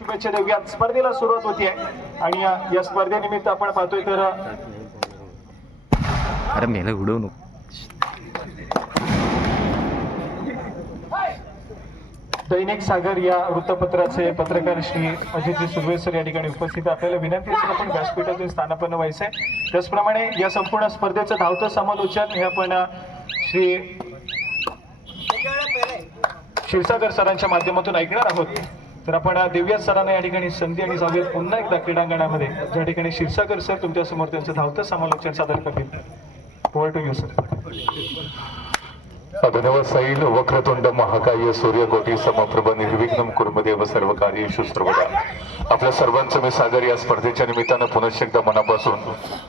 शुभेच्छा देऊया. स्पर्धेला सुरुवात होती आहे आणि या स्पर्धेनिमित्त आपण पाहतोय तर अरे मेला उडवू नको. दैनिक सागर या वृत्तपत्राचे पत्रकार श्री अजितजी सुर्वे सर या ठिकाणी उपस्थित. आपल्याला विनंती असेल आपण व्यासपीठातून स्थानापन्न व्हायचंय. त्याचप्रमाणे या संपूर्ण स्पर्धेचं धावतं समालोचन हे आपण श्री क्षीरसागर सरांच्या माध्यमातून ऐकणार आहोत. तर आपण देवयात सरांना या ठिकाणी संधी आणि जाऊयात पुन्हा एकदा क्रीडांगणामध्ये, ज्या ठिकाणी क्षीरसागर सर तुमच्या समोर त्यांचं धावतं समालोचन सादर करतील. Over to you sir. Abhinav सैल वक्रतुंड महाकाय सूर्यकोटी समप्रभ निर्विघ्नं कुर्मदेव सर्व कार्येषु सर्वदा. आपल्या सर्वांचं मी सागर या स्पर्धेच्या निमित्तानं पुनश्च एकदा मनापासून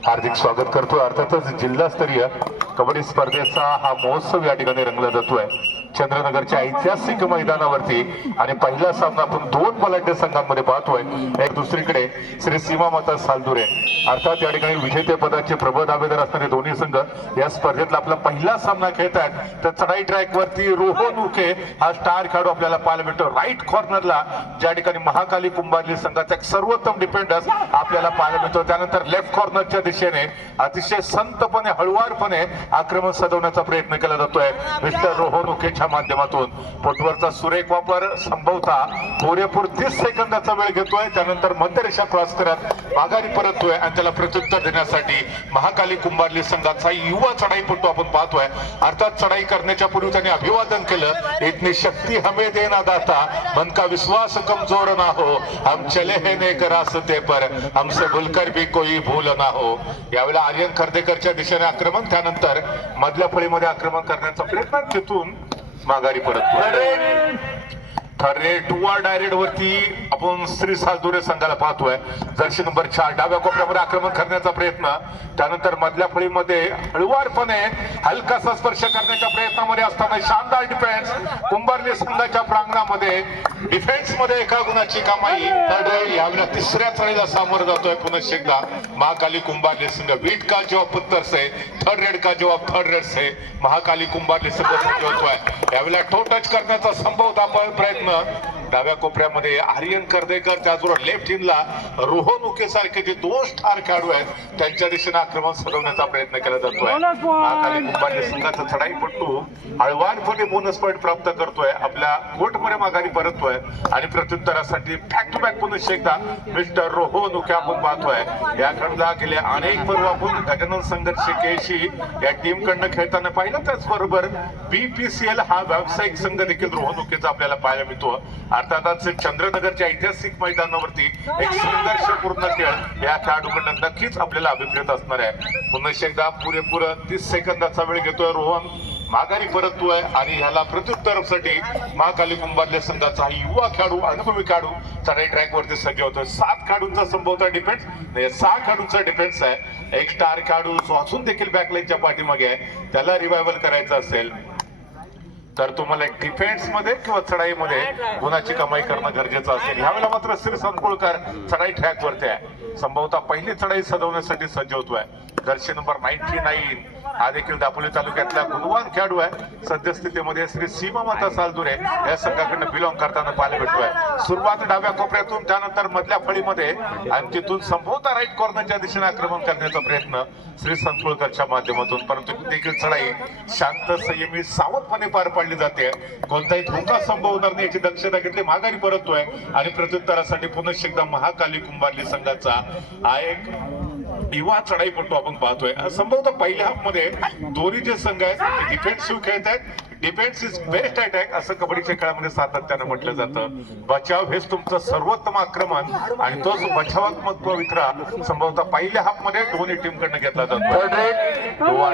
हार्दिक स्वागत करतो. अर्थातच जिल्हास्तरीय कबड्डी स्पर्धेचा हा महोत्सव या ठिकाणी रंगला जातोय चंद्रनगरच्या ऐतिहासिक मैदानावरती. आणि पहिला सामना आपण दोन बलाढ्य संघांमध्ये पाहतोय. एक दुसरीकडे श्री सीमा माता सालदुरे अर्थात या ठिकाणी विजेतेपदाचे प्रबळ दावेदार असणारे दोन्ही संघ या स्पर्धेतला आपला पहिला सामना खेळत आहेत. तर चढाई ट्रॅक वरती रोहन उके हा स्टार खेळाडू आपल्याला पाहायला मिळतो. राईट कॉर्नरला ज्या ठिकाणी महाकाली कुंभारली संघाचा एक सर्वोत्तम डिफेंडर आपल्याला पाहायला मिळतो. त्यानंतर लेफ्ट कॉर्नरच्या दिशेने अतिशय संतपणे हळुवारपणे आक्रमण सजवण्याचा प्रयत्न केला जातोय मिस्टर रोहन उकेच्या माध्यमातून. पोटवरचा सुरेख वापर संभवता पुरेपूर 30 सेकंदाचा वेळ घेतोय. त्यानंतर मध्यरेषा क्रॉस करत माघारी परततोय आणि त्याला प्रत्युत्तर देण्यासाठी महाकाली कुंभारली संघाचा युवा चढाईपटू आपण पाहतोय. अर्थात चढाई करण्याच्या पूर्वी त्यांनी अभिवादन केलं, इतनी शक्ती हमें देना दाता, मन का विश्वास कमजोर ना हो, हम चले हैं नेक रास्ते पर, हमसे भूलकर भी कोई भूल ना हो. यावेळेला आर्यन खर्देकरच्या दिशेने आक्रमण, त्यानंतर मधल्या फळीमध्ये आक्रमण करण्याचा प्रयत्न, तिथून माघारी परत थर्ड रेड टूआ डायरेक्ट वरती आपण श्री सालदुरे संघाला पाहतोय. जर्सी नंबर 4 डाव्या कोपऱ्यामध्ये आक्रमण करण्याचा प्रयत्न, त्यानंतर मधल्या फळीमध्ये हळुवारपणे हलकासा स्पर्श करण्याच्या प्रयत्नामध्ये असताना शानदार डिफेन्स कुंभारली संघाच्या प्रांगणामध्ये. डिफेन्स मध्ये एका गुणाची कमाई. थर्ड रेड यावेळेला तिसऱ्या चढीला सामोरं जातोय पुनश्च एकदा महाकाली कुंभारली संघ. बीट का जवाब पत्थर से, थर्ड रेड का जवाब थर्ड रेड से महाकाली कुंभारली संघ सज्ज होतोय. यावेळेला टो टच करण्याचा संभवता प्रयत्न डाव्या कोपऱ्यामध्ये आर्यन कर्देकर, त्याचबरोबर लेफ्ट इनला रोहन उके सारखे जे दोन स्टार खेळाडू आहेत त्यांच्या दिशेने आक्रमण सजवण्याचा प्रयत्न केला जातोय. महाकाली कुंभारली संघाचा चढाईपटू हळवारपणे बोनस पॉईंट प्राप्त करतोय, आपल्या कोर्टमध्ये माघारी परततोय आणि प्रत्युत्तरासाठी बॅक टू बॅक पुन्हा एकदा मिस्टर रोहन उके आपण पाहतोय. या खेळाडूला गेले अनेक पर्व आपण गजानन संघर्ष केशी या टीम कडनं खेळताना पाहिलं. त्याचबरोबर BPCL हा व्यावसायिक संघ देखील रोहन उकेचा आपल्याला पाहायला मिळतो. अर्थातच चंद्रनगरच्या ऐतिहासिक मैदानावरती एक संघर्षपूर्ण खेळ या खेळाडूकडनं नक्कीच आपल्याला अभिप्रेत असणार आहे. पुन्हा एकदा पुरेपूर 30 सेकंदाचा वेळ घेतोय रोहन, माघारी परततोय आणि ह्याला प्रत्युत्तरासाठी महाकाली कुंभारली संघाचा हा युवा खेळाडू, अनुभवी खेळाडू चढाई ट्रॅक वरती सज्ज होतोय. 7 खेळाडूंचा संभवता डिफेन्स, 6 खेळाडूंचा डिफेन्स आहे. एक स्टार खेळाडू जो असून देखील बॅकलाईनच्या पाठीमागे आहे, त्याला रिवायवल करायचं असेल तर तुम्हाला डिफेन्स मध्ये किंवा चढाईमध्ये गुणाची कमाई करणं गरजेचं असेल. ह्यावेळेला मात्र श्री संकुळकर चढाई ट्रॅक वरती आहे, संभवतः पहिली चढाई सजवण्यासाठी सज्ज होतोय. जर्सी नंबर 99 हा देखील दापोली तालुक्यातला गुणवान खेळाडू आहे. सद्यस्थितीमध्ये श्री सीमा माता सालदुरे या संघाकडनं बिलॉंग करताना पाहायला भेटतोय. सुरुवात डाव्या कोपऱ्यातून, त्यानंतर मधल्या फळीमध्ये आणि तिथून संभवता राईट कॉर्नरच्या दिशेने आक्रमण करण्याचा प्रयत्न श्री संकुळकरच्या माध्यमातून. परंतु देखील चढाई शांत, संयमी, सावधपणे पार पाडली जाते. कोणताही धोका संभवणार नाही याची दक्षता घेतली, माघारी परततोय आणि प्रत्युत्तरासाठी पुनश्च एकदा महाकाली कुंभारली संघाचा हा एक युवा चढाईपटू आपण पाहतोय. संभवतः पहिल्या हाफ मध्ये दोन्ही जे संघ आहेत ते डिफेन्सिव्ह खेळत आहेत. डिफेन्स इज बेस्ट अटॅक असं कबड्डीच्या खेळामध्ये सातत्यानं म्हटलं जातं. बचाव हेच तुमचं सर्वोत्तम आक्रमण आणि तोच बचावात्मक पवित्रा संभवतः पहिल्या हाफ मध्ये दोन्ही टीम कडनं घेतला जातो.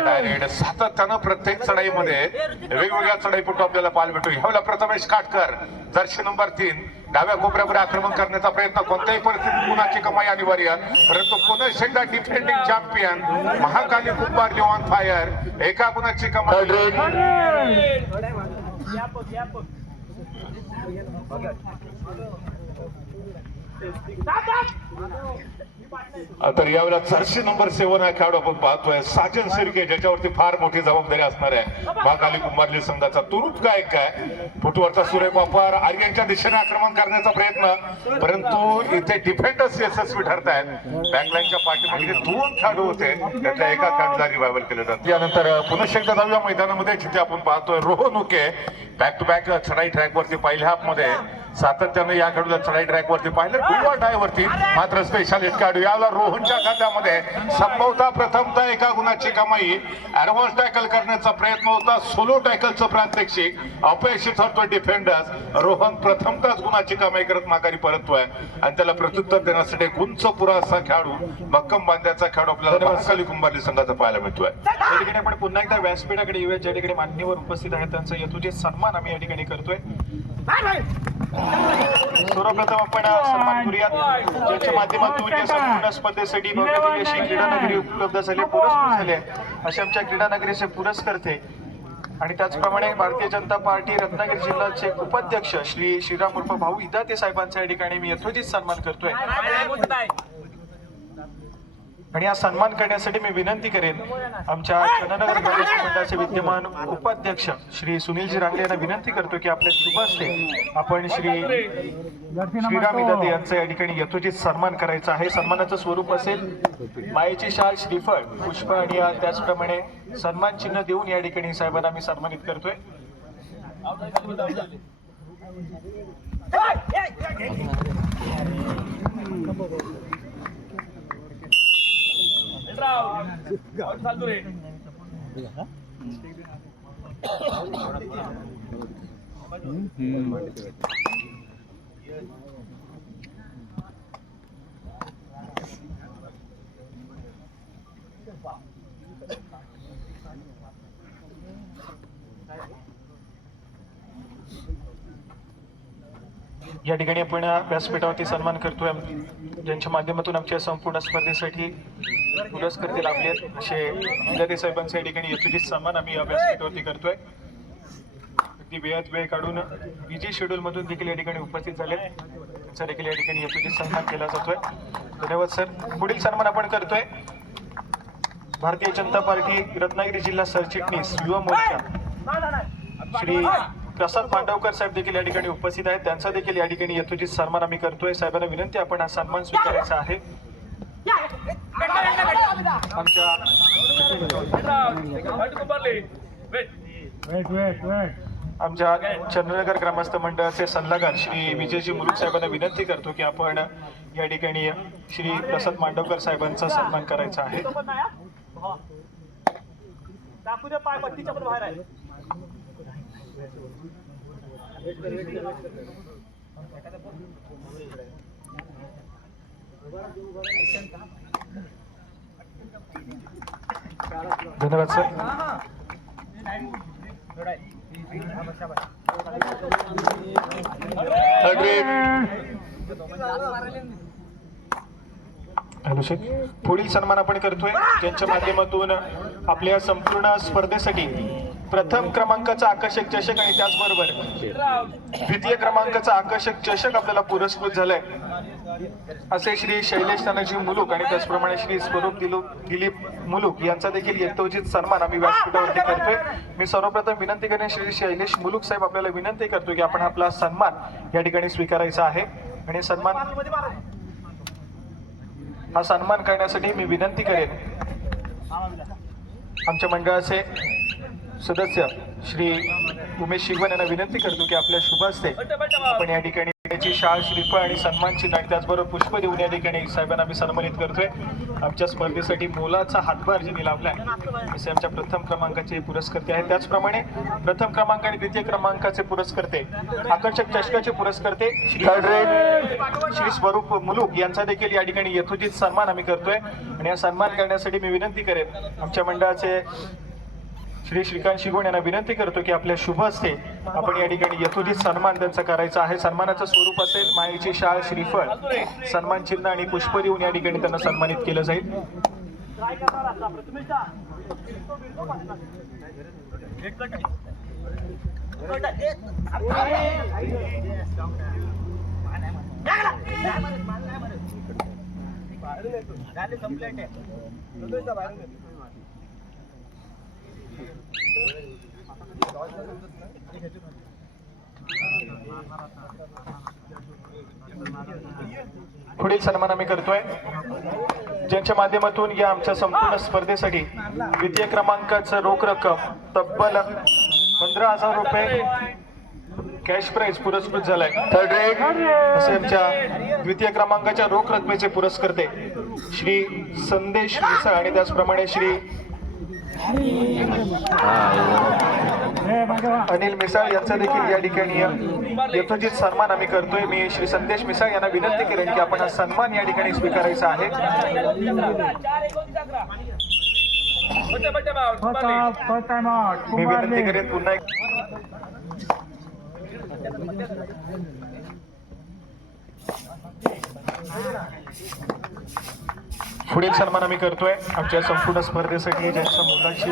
डायरेक्ट सातत्यानं प्रत्येक चढाईमध्ये वेगवेगळ्या चढाईपटू आपल्याला पाहायला भेटतो. ह्यावेळेला प्रथमेश काटकर जर्सी नंबर 3 डाव्या कोपऱ्यावर आक्रमण करण्याचा प्रयत्न, कोणत्याही परिस्थितीत गुणाची कमाई अनिवार्य, परंतु पुन्हा एकदा defending champion Mahakali Kumbharli on fire, एका गुणाची कमाई. तर यावेळेला जर्सी नंबर 7 हा खेळाडू आपण पाहतोय साजन शिर्के, ज्याच्यावरती फार मोठी जबाबदारी असणार आहे. महाकाली कुंभारली संघाचा तुरूप गायक काय फुटवरचा सुरेख वापर, आर्यनच्या दिशेने आक्रमण करण्याचा प्रयत्न, परंतु इथे डिफेंडर्स यशस्वी ठरत आहेत. बॅकलाईनच्या पाठीमध्ये 2 खेळाडू होते, त्यातल्या एका खेळाडूला रिवायवल केलं जातं. यानंतर पुन्हा एकदा जाऊया मैदानामध्ये, जिथे आपण पाहतोय Rohan Uke back to back चढाई ट्रॅक वरती पहिल्या हाफ मध्ये सातत्याने या खेळाडूला चढाई ट्रॅक वरती पाहिलं, डुवा डाय वरती मात्र स्पेशालिस्ट खेळाडू. यावेळेला रोहनच्या खात्यामध्ये संभवतः प्रथमतः एका गुणाची कमाई. ऍडव्हान्स टॅकल करण्याचा प्रयत्न होता, सोलो टॅकलचं प्रात्यक्षिक अपयशी ठरतोय डिफेंडर्स. रोहन प्रथमतःच गुणाची कमाई करत माघारी परततोय आणि त्याला प्रत्युत्तर देण्यासाठी गुंच पुरा असा खेळाडू, भक्कम बांध्याचा खेळाडू आपल्याला महाकाली कुंभारली संघाचा पाहायला मिळतोय. या ठिकाणी आपण पुन्हा एकदा व्यासपीठाकडे येऊया, ज्या ठिकाणी मान्यवर उपस्थित आहेत त्यांचा यथोचित सन्मान आम्ही या ठिकाणी करतोय. सर्वप्रथम आपण सन्मान करूयात ज्यांच्या माध्यमातून या संपूर्ण स्पर्धेसाठी भव्य दिव्य अशी क्रीडा नगरी उपलब्ध झाली, पुरस्कृत झाले असे आमच्या क्रीडा नगरीचे पुरस्कर्ते आणि त्याचप्रमाणे भारतीय जनता पार्टी रत्नागिरी जिल्ह्याचे उपाध्यक्ष श्री श्रीराम उर्फ भाऊ इदाते साहेबांचा या ठिकाणी मी यथोचित सन्मान करतोय. आणि हा सन्मान करण्यासाठी मी विनंती करेन आमच्या चंदननगर गणेश मंडळाचे विद्यमान उपाध्यक्ष श्री सुनीलजी रांगले यांना विनंती करतो की आपल्या शुभ हस्ते आपण श्रीराम इदाते यांचा या ठिकाणी यथोचित सन्मान करायचा आहे. सन्मानाचं स्वरूप असेल मायेची शाल, श्रीफळ, पुष्प आणि त्याचप्रमाणे सन्मान चिन्ह देऊन या ठिकाणी साहेबांना मी सन्मानित करतोय. या ठिकाणी आपण व्यासपीठावरती सन्मान करतोय ज्यांच्या माध्यमातून आमच्या संपूर्ण स्पर्धेसाठी पुरस्कर्ते लाभले आहेत असे इदाते साहेबांचे या ठिकाणी यथोचित सन्मान आम्ही या व्यासपीठावरती करतोय. अगदी वेळात वेळ काढून बिझी शेड्यूल मधून देखील या ठिकाणी उपस्थित झाले, त्यांचा देखील या ठिकाणी यथोचित सन्मान केला जातोय. धन्यवाद सर. पुढील सन्मान आपण करतोय भारतीय जनता पार्टी रत्नागिरी जिल्हा सरचिटणीस युवा मोर्चा श्री प्रसाद पांडवकर साहेब देखील या ठिकाणी उपस्थित आहेत, त्यांचा देखील या ठिकाणी यथोचित सन्मान आम्ही करतोय. साहेबांना विनंती आपण हा सन्मान स्वीकारायचा आहे. आमच्या चंद्रनगर ग्रामस्थ मंडळाचे सल्लागार श्री विजयजी मुलुक साहेबांना विनंती करतो की आपण या ठिकाणी श्री प्रसाद मांडवकर साहेबांचा सन्मान करायचा आहे. धन्यवाद सर. Hello sir. पुढील सन्मान आपण करतोय ज्यांच्या माध्यमातून आपल्या संपूर्ण स्पर्धेसाठी प्रथम क्रमांकाचा आकर्षक चषक आणि त्याचबरोबर द्वितीय क्रमांकाचा आकर्षक चषक आपल्याला पुरस्कृत झालाय असे श्री शैलेश तानाजी मुलुक आणि त्याचप्रमाणे श्री स्वरूप दिलीप मुलुक यांचा देखील यथोचित सन्मान आम्ही व्यासपीठावरती करतोय. मी सर्वप्रथम विनंती करेन श्री शैलेश मुलुक साहेब आपल्याला विनंती करतो की आपण आपला सन्मान या ठिकाणी स्वीकारायचा आहे. आणि हा सन्मान करण्यासाठी मी विनंती करेन आमच्या मंडळाचे सदस्य श्री उमेश शिगवण यांना विनंती करतो की आपल्या शुभ हस्ते आपण या ठिकाणी शाल, श्रीफळ आणि सन्मान चिन्ह आणि त्याचबरोबर पुष्प देऊन या ठिकाणी साहेबांना मी सन्मानित करतोय. आमच्या स्पर्धेसाठी मोलाचा हातभार ज्यांनी लावलाय असे आमच्या प्रथम क्रमांकाचे पुरस्कर्ते आहेत. त्याचप्रमाणे प्रथम क्रमांक आणि द्वितीय क्रमांकाचे पुरस्कर्ते आकर्षक चषकाचे पुरस्कर्ते श्री स्वरूप मुलुक यांचा देखील या ठिकाणी यथोचित सन्मान आम्ही करतोय. आणि हा सन्मान करण्यासाठी मी विनंती करेन आमच्या मंडळाचे श्री श्रीकांत शिगवण यांना विनंती करतो की आपल्या शुभ हस्ते आपण या ठिकाणी यथोचित सन्मान त्यांचा करायचा आहे. सन्मानाचं स्वरूप असेल मायेची शाल, श्रीफळ, सन्मान चिन्ह आणि पुष्प देऊन या ठिकाणी त्यांना सन्मानित केलं जाईल. पुढील सन्मान आम्ही करतोय ज्यांच्या माध्यमातून या आमच्या संपूर्ण स्पर्धेसाठी द्वितीय क्रमांकाचं रोख रक्कम तब्बल 15,000 रुपये कॅश प्राइज पुरस्कृत झालाय. थर्ड रेट असे आमच्या द्वितीय क्रमांकाच्या रोख रकमेचे पुरस्कर्ते श्री संदेश मिसाळ आणि त्याचप्रमाणे श्री अनिल मिसाळ यांचा देखील या ठिकाणी यथोचित सन्मान आम्ही करतोय. मी श्री संदेश मिसाळ यांना विनंती करेन की आपण हा सन्मान या ठिकाणी स्वीकारायचा आहे. मी विनंती करेन पुन्हा पुढील सन्मान आम्ही करतोय आमच्या संपूर्ण स्पर्धेसाठी ज्यांच्या मुलाची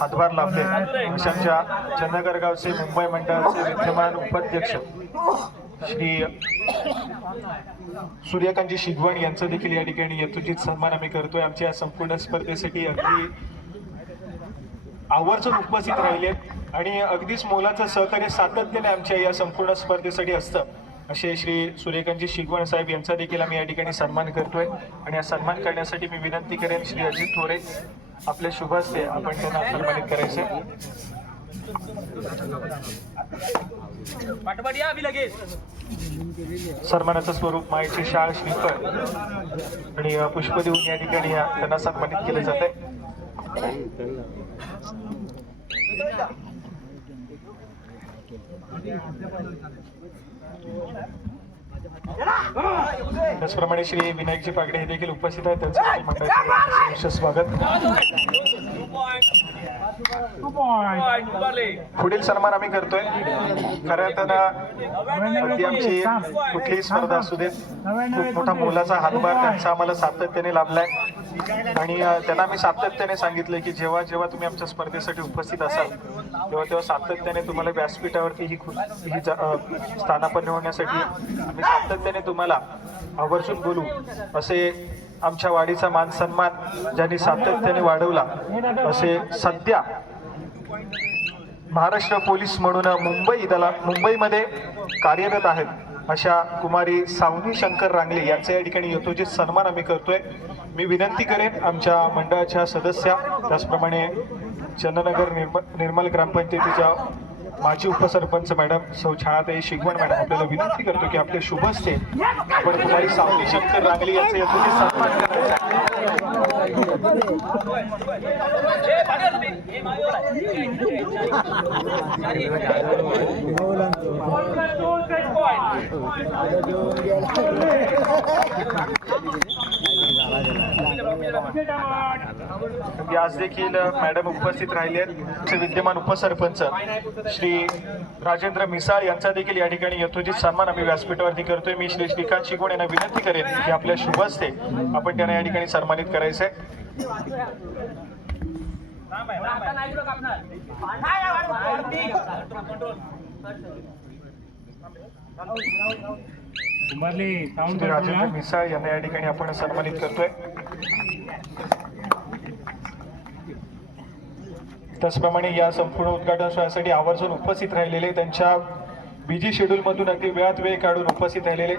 हातभार लाभले अशांच्या चंदगड गावचे मुंबई मंडळाचे विद्यमान उपाध्यक्ष श्री सूर्यकांतजी शिगवण यांचं देखील या ठिकाणी यथोचित सन्मान आम्ही करतोय. आमच्या संपूर्ण स्पर्धेसाठी अगदी आवर्जून उपस्थित राहिले आणि अगदीच मोलाचं सहकार्य सातत्याने आमच्या या संपूर्ण स्पर्धेसाठी असतं असे श्री सूर्यकांतजी शिगवण साहेब यांचा देखील आम्ही या ठिकाणी सन्मान करतोय. आणि हा सन्मान करण्यासाठी मी विनंती करेन श्री अजित थोरे आपले शुभ हस्ते आपण त्यांना सन्मानित करायचे. सन्मानाचं स्वरूप मायेची शाळ श्रीफळ आणि पुष्प देऊन या ठिकाणी त्यांना सन्मानित केले जाते. त्याचप्रमाणे श्री विनायकजी पागडे हे देखील उपस्थित आहेत. त्यांचं मंडळाचे स्वागत. पुढील सन्मान आम्ही करतोय. खरं तर अगदी आमची कुठलीही स्पर्धा असू देत खूप मोठा मोलाचा हातभार त्यांचा आम्हाला सातत्याने लाभलाय आणि त्यांना आम्ही सातत्याने सांगितलंय की जेव्हा जेव्हा तुम्ही आमच्या स्पर्धेसाठी उपस्थित असाल तेव्हा तेव्हा सातत्याने तुम्हाला व्यासपीठावरती ही स्थानापन्न होण्यासाठी आम्ही सातत्याने तुम्हाला आवर्जून बोलू असे आमच्या वाडीचा मान सन्मान ज्यांनी सातत्याने वाढवला असे सध्या महाराष्ट्र पोलीस म्हणून मुंबईमध्ये कार्यरत आहेत अशा कुमारी सावनी शंकर रांगले यांचा या ठिकाणी यथोचित सन्मान आम्ही करतोय. मी विनंती करेन आमच्या मंडळाच्या सदस्या त्याचप्रमाणे चंदनगर निर्मल ग्रामपंचायतीच्या माजी उपसरपंच मॅडम सौ छायाताई शिगवण मॅडम आपल्याला विनंती करतो की आपले शुभ हस्ते आपण कुमारी सावनी शंकर रांगले यांचा यथोचित सन्मान करायचा. आज देखील मॅडम उपस्थित राहिले आहेत. विद्यमान उपसरपंच श्री राजेंद्र मिसाळ यांचा देखील या ठिकाणी यथोचित सन्मान आम्ही व्यासपीठावरती करतोय. मी श्री श्रीकांत शिगवण यांना विनंती करेन की आपल्या शुभ हस्ते आपण त्यांना या ठिकाणी सन्मानित करायचंय. श्री राजेंद्र मिसाळ यांना या ठिकाणी आपण सन्मानित करतोय. त्याचप्रमाणे या संपूर्ण उद्घाटन सोहळ्यासाठी आवर्जून उपस्थित राहिलेले त्यांच्या बिझी शेड्यूल मधून अगदी वेळात वेळ काढून उपस्थित राहिलेले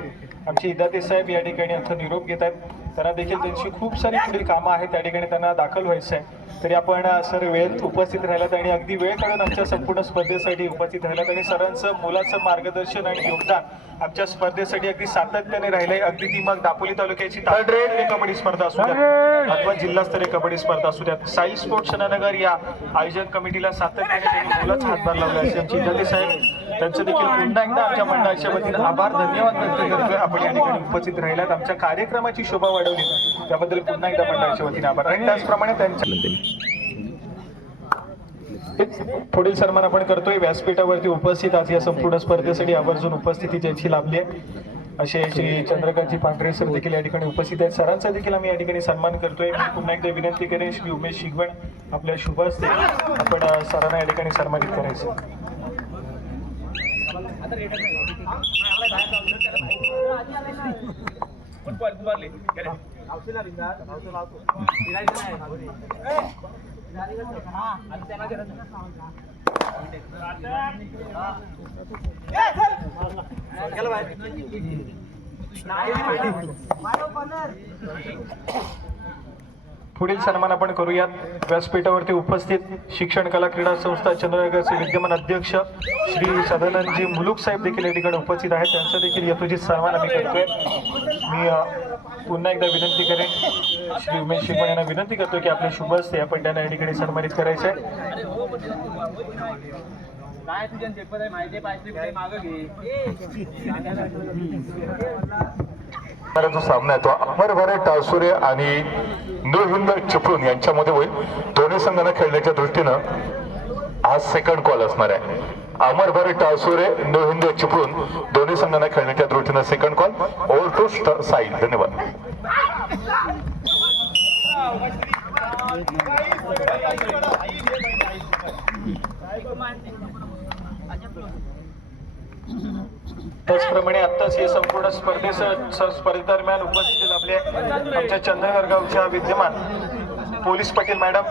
आमचे इदाते साहेब या ठिकाणी आता निरोप घेत आहेत. त्यांना देखील त्यांची खूप सारी पुढील कामं आहेत त्या ठिकाणी त्यांना दाखल व्हायचं आहे तरी आपण सर वेळेत उपस्थित राहिलात आणि अगदी वेळ काढून आमच्या संपूर्ण स्पर्धेसाठी उपस्थित राहिलात आणि सरांचं मुलाचं मार्गदर्शन आणि योगदान आमच्या स्पर्धेसाठी अगदी सातत्याने राहिलंय. अगदी ती मग दापोली तालुक्याची कबड्डी स्पर्धा असू द्या अथवा जिल्हास्तरीय कबड्डी स्पर्धा असू द्या साई स्पोर्ट्स नगर या आयोजन कमिटीला सातत्याने त्यांनी मुलाचा हातभार लावला असे आमचे इदाते साहेब त्यांचं देखील पुन्हा एकदा आमच्या मंडळाच्या वतीनं आभार धन्यवाद व्यक्त करतोय. आपण या ठिकाणी उपस्थित राहिलात आमच्या कार्यक्रमाची शोभा वाढवली त्याबद्दल पुन्हा एकदा मंडळाच्या वतीनं आभार. आणि त्याचप्रमाणे त्यांच्या पुढील सन्मान आपण करतोय. व्यासपीठावरती उपस्थित आज या संपूर्ण स्पर्धेसाठी आवर्जून उपस्थिती ज्यांची लाभली आहे असे श्री चंद्रकांतजी पांढरे सर देखील या ठिकाणी उपस्थित आहेत. सरांचा देखील आम्ही या ठिकाणी सन्मान करतोय. मी पुन्हा एकदा विनंती करेन श्री उमेश शिगवण आपल्या शुभ हस्ते आपण सरांना या ठिकाणी सन्मानित करायचं. पुढील सन्मान आपण करूयात. व्यासपीठावरती उपस्थित शिक्षण कला क्रीडा संस्था चंद्रनगरचे विद्यमान अध्यक्ष श्री सदानंदजी मुलुक साहेब देखील या ठिकाणी उपस्थित आहेत. त्यांचा देखील यथोचित सन्मान आम्ही करतोय. मी पुन्हा एकदा विनंती करेन, श्री उमेश शिकवण यांना विनंती करतो की आपले शुभ हस्ते आपण त्यांना या ठिकाणी सन्मानित करायचं आहे. जो सामना आहे तो अमर भारत टाळसुरे आणि न्यू हिंद चिपळूण यांच्यामध्ये होईल. दोन्ही संघांना खेळण्याच्या दृष्टीनं आज सेकंड कॉल असणार आहे. अमर भारत टाळसुरे न्यू हिंद चिपळूण दोन्ही संघांना खेळण्याच्या दृष्टीनं सेकंड कॉल. ओव्हर टू साईल. धन्यवाद. त्याचप्रमाणे आत्ताच हे संपूर्ण स्पर्धेदरम्यान उपस्थित आपले आमच्या चंद्रनगर गावच्या विद्यमान पोलीस पाटील मॅडम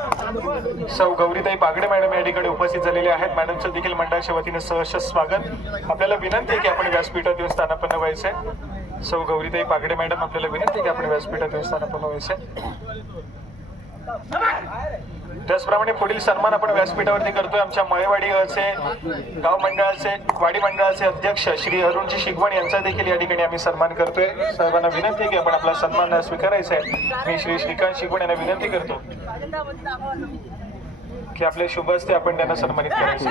सौ गौरीताई पागडे मॅडम या ठिकाणी उपस्थित झालेले आहेत. मॅडमचं देखील मंडळाच्या वतीने सहर्ष स्वागत. आपल्याला विनंती आहे की आपण व्यासपीठात येऊन स्थानापन्न व्हायचंय. सौ गौरीताई पागडे मॅडम आपल्याला विनंती आहे की आपण व्यासपीठात येऊन स्थानापन्न व्हायचंय. त्याचप्रमाणे पुढील सन्मान आपण व्यासपीठावरती करतोय. आमच्या मळेवाडीचे गाव मंडळाचे वाडी मंडळाचे अध्यक्ष श्री अरुणजी शिगवण यांचा देखील या ठिकाणी आम्ही सन्मान करतोय. सर्वांना विनंती आहे की आपण आपला सन्मान स्वीकारायचा आहे. मी श्री श्रीकांत शिगवण यांना विनंती करतो की आपले शुभ हस्ते आपण त्यांना सन्मानित करायचं.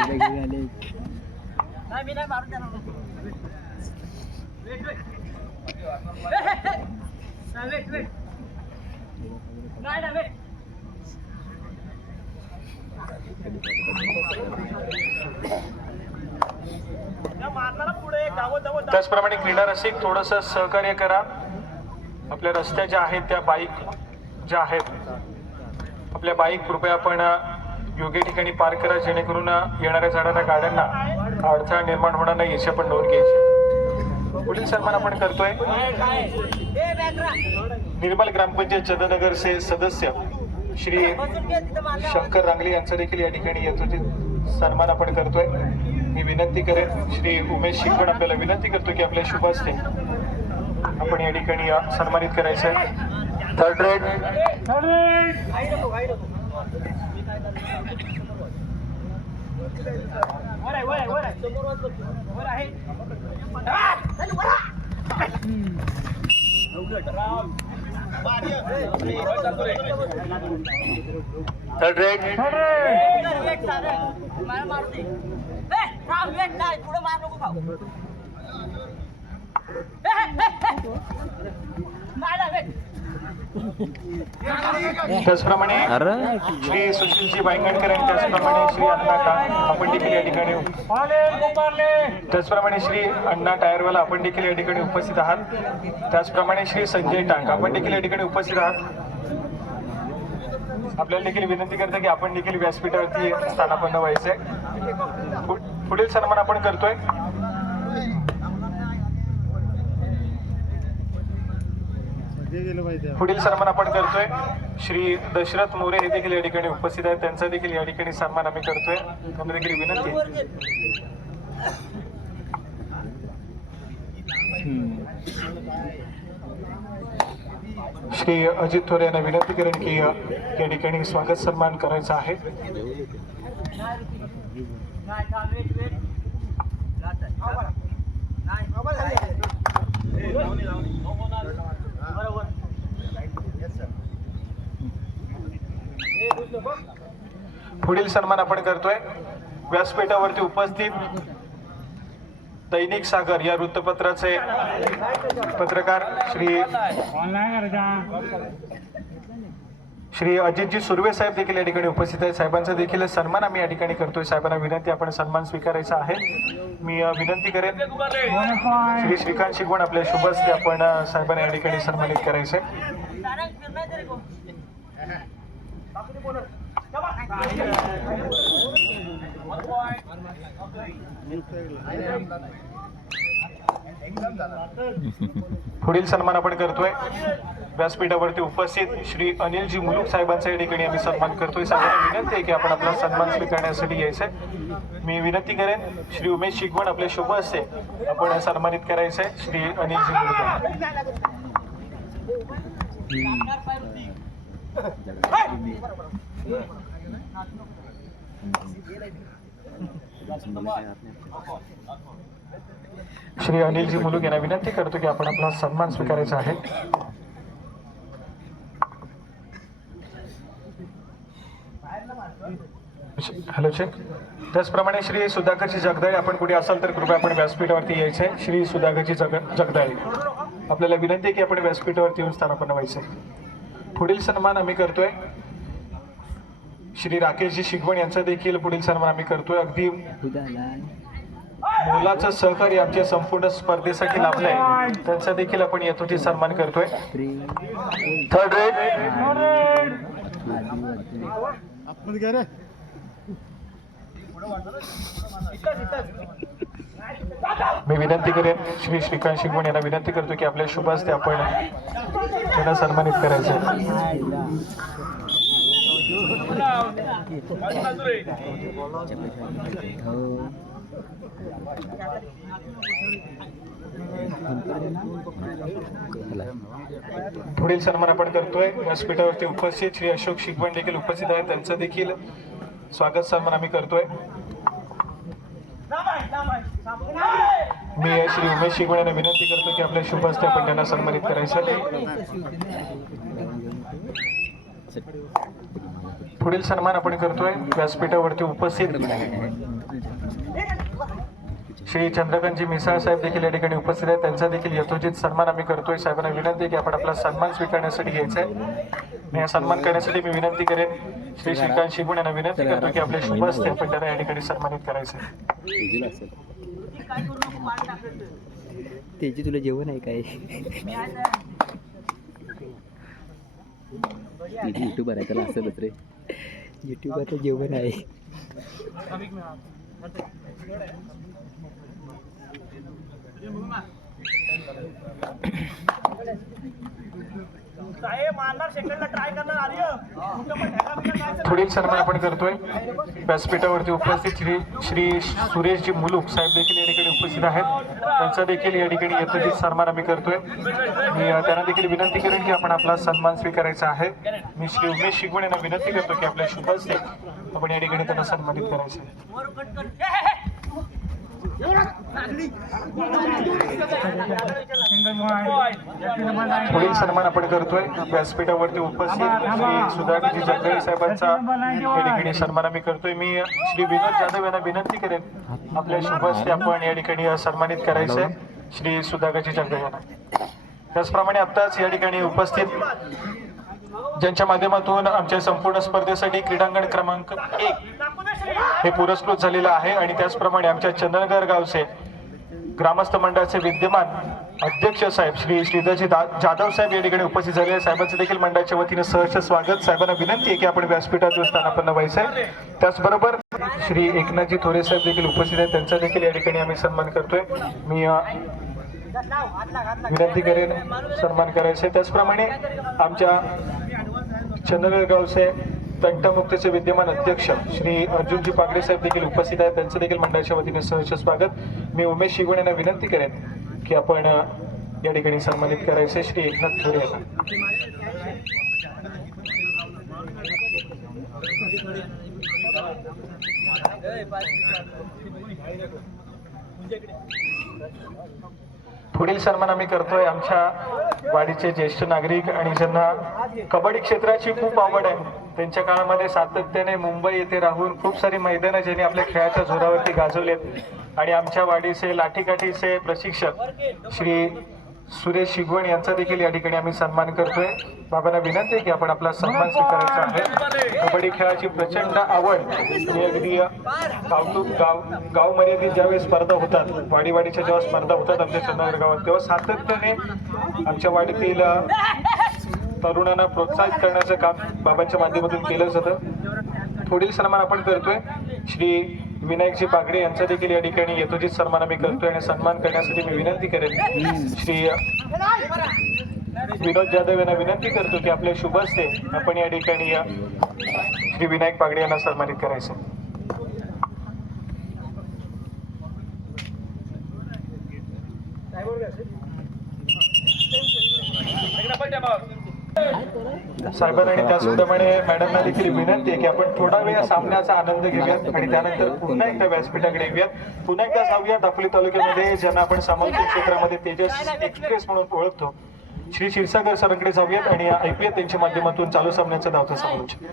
त्याचप्रमाणे क्रीडा रसिक थोडस सहकार्य करा. आपल्या रस्त्या ज्या आहेत त्या बाईक ज्या आहेत आपल्या बाईक कृपया आपण योग्य ठिकाणी पार्क करा, जेणेकरून येणाऱ्या जाणाऱ्या गाड्यांना अडथळा निर्माण होणार नाही याची आपण नोंद घ्यायची. पुढील सन्मान आपण करतोय निर्मल ग्रामपंचायत चंद्रनगरचे सदस्य श्री शंकर रांगले यांचा देखील या ठिकाणी यथोचित सन्मान आपण करतोय. मी विनंती करेन श्री उमेश शिकवण आपल्याला विनंती करतो की आपल्या शुभ हस्ते आपण या ठिकाणी सन्मानित करायचं आहे. थर्ड रेड थर्ड रेड त्याचप्रमाणे श्री सुशीलजी वांगणकर आणि त्याचप्रमाणे श्री अण्णा आपण देखील या ठिकाणी त्याचप्रमाणे श्री अण्णा टायरवाला आपण देखील या ठिकाणी उपस्थित आहात. त्याचप्रमाणे श्री संजय टांग आपण देखील या ठिकाणी उपस्थित आहात. आपल्याला देखील विनंती करते की आपण देखील व्यासपीठावरती स्थानापन्न व्हायचंय. पुढील सन्मान आपण करतोय श्री दशरथ मोरे हे देखील या ठिकाणी उपस्थित आहेत. त्यांचा देखील या ठिकाणी सन्मान आम्ही करतोय. त्यांना देखील विनंती श्री अजित थोरे यांना विनंती करेन की या ठिकाणी स्वागत सन्मान करायचा आहे. पुढील सन्मान आपण करतोय व्यासपीठावरती उपस्थित दैनिक सागर या वृत्तपत्राचे पत्रकार श्री अजितजी सुर्वे साहेब देखील या ठिकाणी उपस्थित आहेत. साहेबांचा देखील सन्मान आम्ही या ठिकाणी करतोय. साहेबांना विनंती आपण सन्मान स्वीकारायचा आहे. मी विनंती करेन श्री श्रीकांत शिगवण आपल्या शुभ हस्ते आपण साहेबांना या ठिकाणी सन्मानित करायचंय. पुढील सन्मान आपण करतोय व्यासपीठावरती उपस्थित श्री अनिलजी मुलूक साहेबांचा या ठिकाणी आम्ही सन्मान करतोय. साहेबांना विनंती आहे की आपण आपला सन्मान स्वीकारण्यासाठी यायचंय. मी विनंती करेन श्री उमेश शिगवण आपले शुभ हस्ते आपण सन्मानित करायचंय श्री अनिलजी मुलूक यांना. श्री अनिलजी मुलूक यांना विनंती करतो की आपण आपला सन्मान स्वीकारायचा आहे. Hello check. त्याचप्रमाणे श्री सुधाकरजी जगदाळे आपण कुठे असाल तर कृपया आपण व्यासपीठावरती यायचंय. श्री सुधाकरजी जगदाळे आपल्याला विनंती आहे की आपण व्यासपीठावरती येऊन स्थानापन्न व्हायचंय. पुढील सन्मान आम्ही करतोय श्री राकेशजी शिगवण यांचा देखील पुढील सन्मान आम्ही करतोय. अगदी मुलाचं सहकार्य आमच्या संपूर्ण स्पर्धेसाठी लाभलंय त्यांचा देखील आपण यथोचित सन्मान करतोय. थर्ड रेड मी विनंती करेन श्री श्रीकांत शिगवण यांना विनंती करतो की आपल्या शुभ हस्ते आपण त्यांना सन्मानित करायचं. पुढील सन्मान आपण करतोय व्यासपीठावरती उपस्थित श्री अशोक शिगवण देखील उपस्थित आहेत त्यांचं देखील स्वागत सन्मान आम्ही करतोय. मी श्री उमेश शिगवण यांना विनंती करतो की आपल्या शुभ हस्ते आपण त्यांना सन्मानित करायचं. पुढील सन्मान आपण करतोय व्यासपीठावरती उपस्थित श्री चंद्रकांतजी मिसाळ साहेब देखील या ठिकाणी उपस्थित आहेत त्यांचा देखील यथोचित सन्मान आम्ही करतोय. साहेबांना विनंती आहे की आपण आपला सन्मान स्वीकारण्यासाठी घ्यायचा आहे. आणि सन्मान करण्यासाठी मी विनंती करेन श्री श्रीकांत शिगवण यांना विनंती करतो की आपल्या शुभ हस्ते आपण त्यांना या ठिकाणी सन्मानित करायचं आहे. त्याची तुला जेवण आहे काय? युट्यूबर आहे त्याला असतच रे. युट्यूबरचं जेवण आहे. पुढील सन्मान आपण करतोय व्यासपीठावरती उपस्थित श्री सुरेशजी मुलूक साहेब देखील या ठिकाणी उपस्थित आहेत त्यांचा देखील या ठिकाणी यथोचित सन्मान आम्ही करतोय. मी त्यांना देखील विनंती करेन की आपण आपला सन्मान स्वीकारायचा आहे. मी श्री उमेश शिगवण यांना विनंती करतो की आपल्या शुभ हस्ते आपण या ठिकाणी त्यांना सन्मानित करायचं आहे. पुढील सन्मान आपण करतोय व्यासपीठावरती उपस्थित श्री सुधाकरजी जगदाळे साहेबांचा या ठिकाणी सन्मान आम्ही करतोय. मी श्री विनोद जाधव यांना विनंती करेन आपल्या शुभ हस्ते आपण या ठिकाणी सन्मानित करायचंय श्री सुधाकरजी जगदाळे यांना. त्याचप्रमाणे आत्ताच या ठिकाणी उपस्थित ज्यांच्या माध्यमातून आमच्या संपूर्ण स्पर्धेसाठी क्रीडांगण क्रमांक 1 हे पुरस्कृत झालेलं आहे आणि त्याचप्रमाणे आमच्या चंदनगर गावचे ग्रामस्थ मंडळाचे विद्यमान अध्यक्ष साहेब श्री श्रीधरजी जाधव साहेब या ठिकाणी उपस्थित झाले आहे. साहेबांचं देखील मंडळाच्या वतीने सहर्ष स्वागत. साहेबांना विनंती आहे की आपण व्यासपीठातून स्थानापन्न व्हायचंय. त्याचबरोबर श्री एकनाथजी थोरे साहेब देखील उपस्थित आहेत त्यांचा देखील या ठिकाणी आम्ही सन्मान करतोय. मी विनंती करेन सन्मान करायचे. त्याचप्रमाणे आमच्या चंदनगर गावचे तंटमुक्तीचे विद्यमान अध्यक्ष श्री अर्जुनजी पागडे साहेब देखील उपस्थित आहेत त्यांचं देखील मंडळाच्या वतीने सहर्ष स्वागत. मी उमेश शिगवण यांना विनंती करेन की आपण या ठिकाणी सन्मानित करायचे श्री एकनाथ थोरे यांना. पुढील सन्मान आम्ही करतोय आमच्या वाडीचे ज्येष्ठ नागरिक आणि ज्यांना कबड्डी क्षेत्राची खूप आवड आहे. त्यांच्या काळामध्ये सातत्याने मुंबई येथे राहून खूप सारी मैदानं ज्यांनी आपल्या खेळाच्या जोरावरती गाजवलेत आणि आमच्या वाडीचे लाठीकाठीचे प्रशिक्षक श्री सुरेश शिगवण यांचा देखील या ठिकाणी आम्ही सन्मान करतोय. बाबांना विनंती आहे की आपण आपला सन्मान स्वीकारायचा आहे. कबड्डी खेळाची प्रचंड आवड आणि अगदी गाव मर्यादित ज्यावेळी स्पर्धा होतात वाडीच्या जेव्हा स्पर्धा होतात आमच्या चंदनगर गावात तेव्हा सातत्याने आमच्या वाडीतील तरुणांना प्रोत्साहित करण्याचं काम बाबांच्या माध्यमातून केलं जातं. पुढील सन्मान आपण करतोय श्री विनायकजी बागडे यांचा देखील या ठिकाणी यथोचित सन्मान आम्ही करतोय आणि सन्मान करण्यासाठी मी विनंती करेन श्री विनोद जाधव यांना विनंती करतो की आपल्या शुभ हस्ते आपण या ठिकाणी श्री विनायक बागडे यांना सन्मानित करायचं. साहेबांना आणि त्याचप्रमाणे मॅडमना देखील विनंती आहे की आपण थोडा वेळ सामन्याचा आनंद घेऊयात आणि त्यानंतर पुन्हा एकदा व्यासपीठाकडे येऊयात. पुन्हा एकदा जाऊया दापोली तालुक्यामध्ये ज्यांना आपण सामाजिक क्षेत्रामध्ये तेजस एक्सप्रेस म्हणून ओळखतो श्री क्षीरसागर सरांकडे जाऊयात आणि ऐकूयात त्यांच्या माध्यमातून चालू सामन्याचं धावतं समालोचन.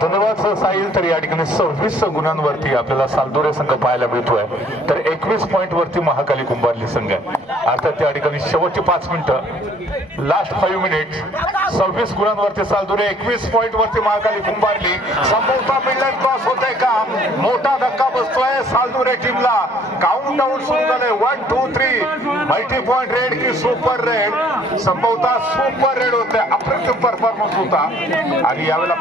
धन्यवाद साहिल. तर या ठिकाणी 26 गुणांवरती आपल्याला सालदोरे संघ पाहायला मिळतोय, तर 21 पॉइंट वरती महाकाली कुंभारली संघ आहे. अर्थात त्या ठिकाणी शेवटची 5 मिनिटं, लास्ट 5 मिनिट. 26 गुणांवरती सालदोरे, 21 पॉइंट वरती महाकाली कुंभारली. संभवता मिडलँड क्रॉस होतोय का? मोठा धक्का बसतोय सालदोरे टीमला. काउंट डाऊन सुरू झालंय. 1 2 3 मल्टी पॉइंट रेड की सुपर रेड? संभवता सुपर रेड होते. अप्रतिम परफॉर्मन्स होता आणि यावेळेला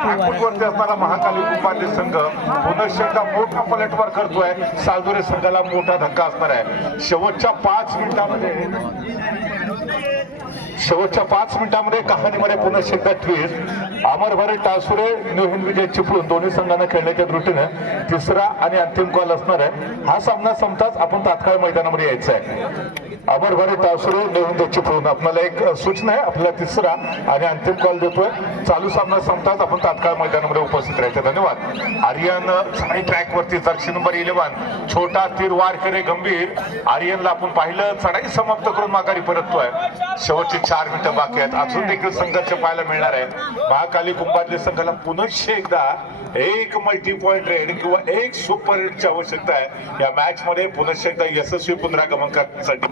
वरती असणारा महाकाली कुंभारली संघ पुन्हा एकदा मोठा पलटवार करतोय. सालदोरे संघाला मोठा धक्का असणार आहे. शेवटच्या 5 मिनिटांमध्ये कहाणीमध्ये पुन्हा एकदा ट्विस्ट. अमर भरे टासुरे, न्यू हिंद विजय चिपळूण दोन्ही संघांना खेळण्याच्या दृष्टीने तिसरा आणि अंतिम कॉल असणार आहे. हा सामना संपताच आपण तात्काळ मैदानामध्ये यायचं आहे. अमर भरे टासुरे, न्यू हिंद चिपळूण, आपल्याला एक सूचना आहे, आपल्याला तिसरा आणि अंतिम कॉल देतोय. चालू सामना संपताच आपण तात्काळ मैदानामध्ये उपस्थित राहायचं. धन्यवाद. आर्यन साई ट्रॅक वरती जर्सी नंबर 11 छोटा तीर वार करे गंभीर. आर्यनला आपण पाहिलं चढाई समाप्त करून माघारी परततोय. शेवटची 4 मिनिटं बाकी आहेत. अजून देखील संघर्ष पाहायला मिळणार आहे. महाकाली कुंभारली संघाला पुन्हा एकदा एक मल्टी पॉइंट रेड किंवा एक सुपर रेडची आवश्यकता आहे या मॅच मध्ये पुन्हा एकदा यशस्वी पुनरागमन करण्यासाठी.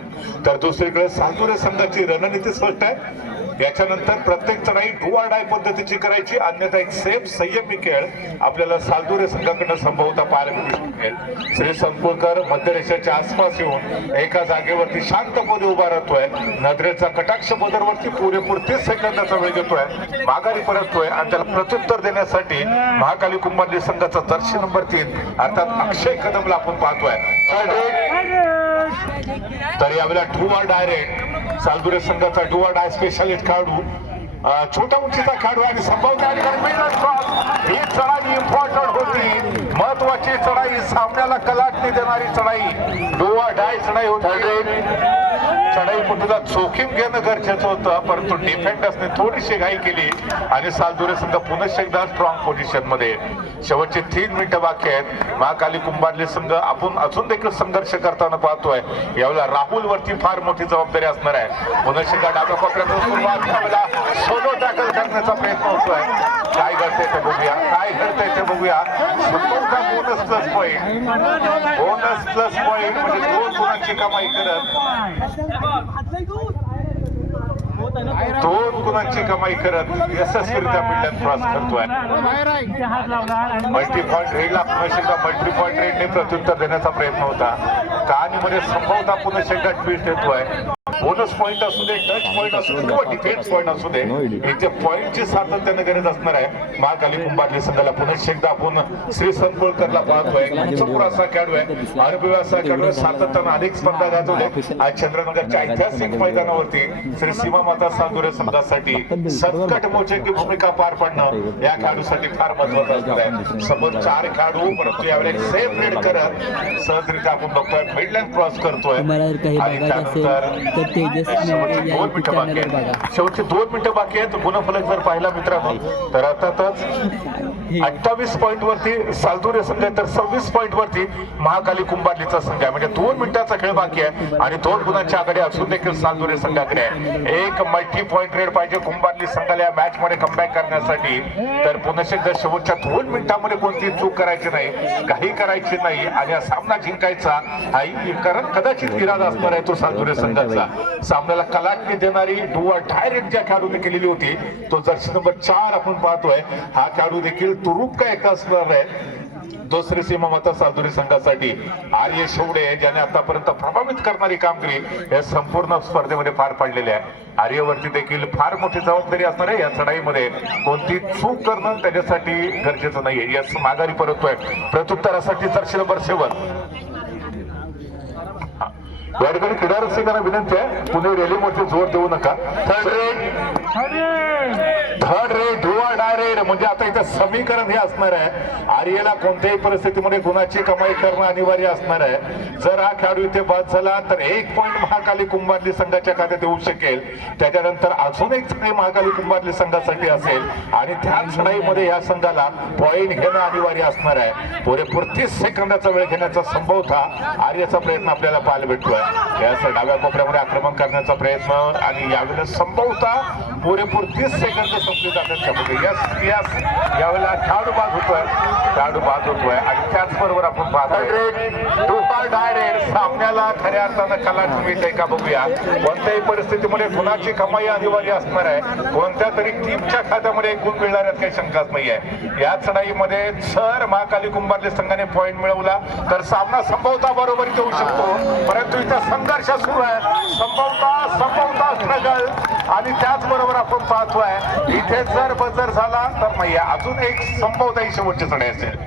तर दुसरीकडे सालदोरे संघाची रणनीती स्पष्ट आहे. याच्यानंतर प्रत्येक चढाई डू ऑर डाय पद्धतीची करायची, अन्यथा एक सेफ संयमी खेळ आपल्याला सालदोरे संघाकडनं संभवता पाहायला मिळू शकेल. श्री संकुलकर मध्यरेषेच्या आसपास येऊन एका जागेवरती शांतपणे उभा राहतोय. नजरेचा कटाक्ष बदरवरती पुरेपूर 30 सेकंदाचा वेळ घेतोय. माघारी परततोय आणि त्याला प्रत्युत्तर देण्यासाठी महाकाली कुंभारली संघाचा जर्सी नंबर 3 अर्थात अक्षय कदमला आपण पाहतोय. तर यावेळेला डू ऑर डायरेक्ट सालदोरे संघाचा डू ऑर डाय स्पेशालिस्ट खेळाडू, छोट्या उंचीचा खेळाडू आणि संभवता ही चढाई इम्पॉर्टंट होती. महत्वाची चढाई, सामन्याला कलाटणी देणारी चढाई, डू ऑर डाय चढाई होती. चढाई कुठेला जोखीम घेणं गरजेचं होतं, परंतु डिफेंडर्सने थोडीशी घाई केली आणि सालदोरे संघ पुन्हा एकदा स्ट्रॉंग पोझिशन मध्ये. शेवटचे 3 मिनिटं बाकी आहेत. महाकाली कुंभारली संघ आपण अजून देखील संघर्ष करताना पाहतोय. यावेळेला राहुल वरती फार मोठी जबाबदारी असणार आहे. पुन्हा एकदा डाव्या कोपऱ्यातून सुरुवात, यावेळेला सोलो टॅकल करण्याचा प्रयत्न होतोय. काय घडतंय ते बघूया, काय घडतंय ते बघूया. Bonus plus point, bonus plus point म्हणजे 2 गुणांची कमाई करत यशस्वीरित्या मिडलँड क्रॉस करतोय. मल्टी पॉइंट रेडला पुन्हा मल्टी पॉइंट रेडने प्रत्युत्तर देण्याचा प्रयत्न होता. कहाणीमध्ये संभवता पुन्हा एकदा ट्विस्ट येतोय. बोनस पॉइंट असू दे, टच पॉइंट असू दे किंवा डिफेन्स पॉइंट असू दे, इथे पॉइंटची सातत्याने गरज असणार आहे. महाकाली कुंभारली संघाला पुन्हा एकदा आपण श्री संकुलकरला पाहतोय. उंचपुरा असा खेळाडू आहे, अरबी असा खेळाडू आहे, सातत्यानं अनेक स्पर्धा गाजवल्या. आज चंद्रनगरच्या ऐतिहासिक मैदानावरती श्री सीमा माता सालदोरे संघासाठी संकट मोचक भूमिका पार पाडणं या खेळाडूसाठी फार महत्वाचं असणार आहे. समोर 4 खेळाडू, परंतु यावेळी सेफ रेड करत सहजरित्या आपण बघतोय मिडलँड क्रॉस करतोय. आणि त्यानंतर शेवटचे 2 मिनिटं बाकी आहेत. गुणफलक जर पाहिला मित्रांनो तर अर्थातच 28 पॉईंट वरती सालदोरे संघ आहे, तर 26 पॉईंट वरती महाकाली कुंभारलीचा संघ आहे. म्हणजे 2 मिनिटाचा खेळ बाकी आहे आणि 2 गुणांच्या आकडे असून देखील सालदोरे संघाकडे आहे. एक मल्टी पॉईंट रेड पाहिजे कुंभारली संघाला या मॅच मध्ये कमबॅक करण्यासाठी. तर पुन्हा एकदा शेवटच्या 2 मिनिटांमध्ये कोणतीही चूक करायची नाही, काही करायची नाही आणि हा सामना जिंकायचा हा कदाचित इरादा असणार आहे तो सालदोरे संघाचा. सामन्याला कलाटणी देणारी डू ऑर डायरेक्ट ज्या खेळाडूने केलेली होती तो जर्सी नंबर 4 आपण पाहतोय. हा खेळाडू देखील तुरुप का एक असणार आहे. तो श्री सीमामाता सालुरी संघासाठी आर्य शेवडे ज्याने आतापर्यंत प्रभावित करणारी कामगिरी या संपूर्ण स्पर्धेमध्ये पार पाडलेली आहे. आर्यवरती देखील फार मोठी जबाबदारी असणार आहे. या चढाईमध्ये कोणती चूक करणं त्याच्यासाठी गरजेचं नाहीये. यास माघारी परततोय प्रत्युत्तरासाठी जर्सी नंबर 7. या ठिकाणी क्रीडा रसिकांना विनंती आहे, पुणे रेल्वेवरती जोर देऊ नका. थर्ड रेट डुआ डायरेक्ट म्हणजे आता इथं समीकरण हे असणार आहे, आर्यला कोणत्याही परिस्थितीमध्ये गुणाची कमाई करणं अनिवार्य असणार आहे. जर हा खेळाडू इथे बाद झाला तर 1 पॉईंट महाकाली कुंभारली संघाच्या खात्यात येऊ शकेल. त्याच्यानंतर अजून एक चढाई महाकाली कुंभारली संघासाठी असेल आणि त्या चढाईमध्ये या संघाला पॉईंट घेणं अनिवार्य असणार आहे. पुरेपूर 30 सेकंदाचा वेळ घेण्याचा संभवता आर्यचा प्रयत्न आपल्याला पाहायला भेटतोय. यास डाव्या कोपऱ्यामध्ये आक्रमण करण्याचा प्रयत्न आणि यावेळेला संभवता पुरेपूर 30 सेकंद संपली जातात. यावेळेला खेळाडू बाद होतोय आणि त्याचबरोबर आपण पाहतोय डायरेक्ट सामन्याला खऱ्या अर्थानं कलाटणी येते का बघूया. कोणत्याही परिस्थितीमध्ये गुणाची कमाई अनिवार्य असणार आहे. कोणत्या तरी टीमच्या खात्यामध्ये गुण मिळणार आहेत काही शंकाच नाहीये. या चढाईमध्ये जर महाकाली कुंभारली संघाने पॉईंट मिळवला तर सामना संभवता बरोबर येऊ शकतो. परंतु इथं संघर्ष सुरू आहे, संभवता स्ट्रगल आणि त्याचबरोबर आपण पाहतोय इथे जर बजर झाला तर नाही. अजून एक संभवता ही शेवटची चढाई असेल.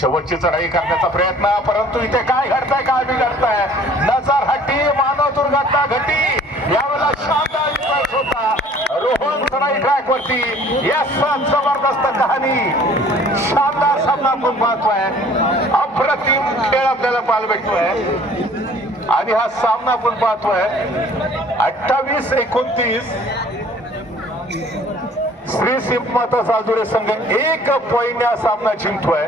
शेवटची चढाई करण्याचा प्रयत्न, परंतु इथे काय घडताय काय बिघडताय. नजर हट्टी मानव दुर्घटना घटी. यावेळेला शानदार विश्वास होता रोहन चढाई ट्रॅक वरती. जबरदस्त कहाणी, शानदार सामना आपण पाहतोय. अप्रतिम खेळ आपल्याला पाहायला भेटतोय आणि हा सामना आपण पाहतोय 28-29 श्री सीमामाता सालुरी संघ 1 पॉईंट हा सामना जिंकतोय.